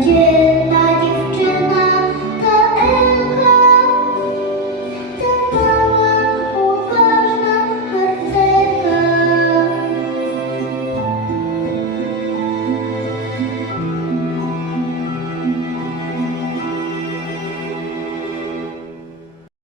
again.